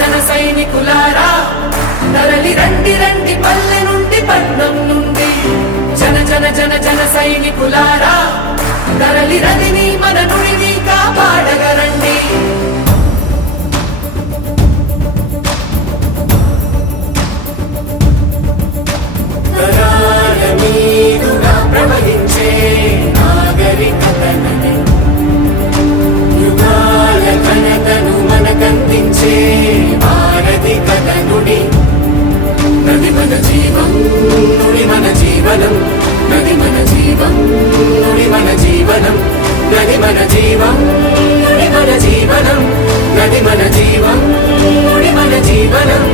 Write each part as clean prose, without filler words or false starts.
జన సైనికులారా తరలి రండి రండి పల్లె నుండి పట్నం నుండి జన జన జన జన సైనికులారా తరలి రదిని మన నుడిని కాపాడగరండి తరాల మీదుగా ప్రవహించే నాగరికతని యుగాల ఘనతను మనకందించే భారతి కథ నుడి నది మన జీవం నుడి మన జీవనం నది మన జీవం నుడి మన జీవనం నది మన జీవం నుడి మన జీవనం నది మన జీవం నుడి మన జీవనం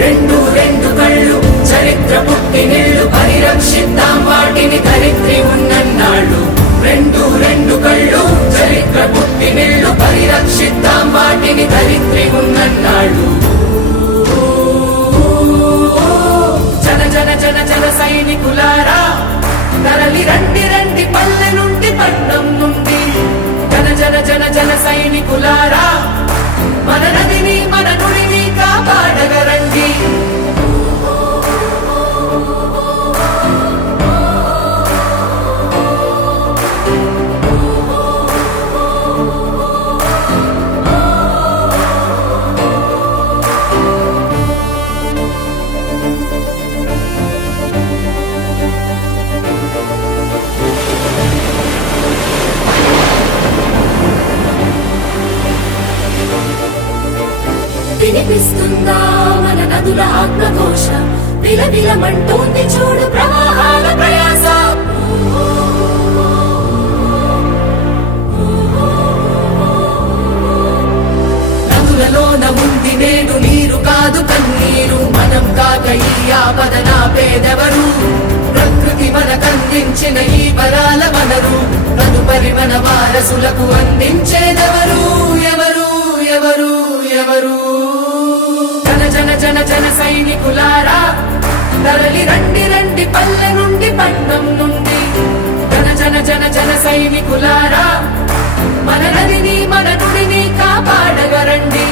రెండు రెండు కళ్ళు చరిత్ర పుట్టినిళ్ళు పరిరక్షిద్దాం వాటిని ధరిత్రి ఉన్నన్నాళ్ళు రెండు రెండు కళ్ళు చరిత్ర పుట్టినిళ్ళు పరిరక్షిద్దాం వాటిని ధరిత్రి ఉన్నన్నాళ్ళు జన జన జన జన సైనికులారా తరలి రండి రండి పల్లె నుండి పట్నం నుండి జన జన జన జన సైనికులారా మన నదిని మన నుడిని కాపాడగరండి వినిపిస్తుందా మన నదుల ఆత్మఘోష విలవిలమంటోంది చూడు ప్రవాహాల ప్రయాస నదులలోన ఉంది నేడు నీరు కాదు కన్నీరు మనం కాక ఈ ఆపద పేదెవరు ప్రకృతి మనకందించిన ఈ వరాల వనరు తదుపరి మన వారసులకు అందించేదెవరు ఎవరు ఎవరు ఎవరు జన జన జన సైనికులారా తరలి రండి రండి పల్లె నుండి పట్నం నుండి జన జన జన జన సైనికులారా మన నదిని మన నుడిని కాపాడగరండి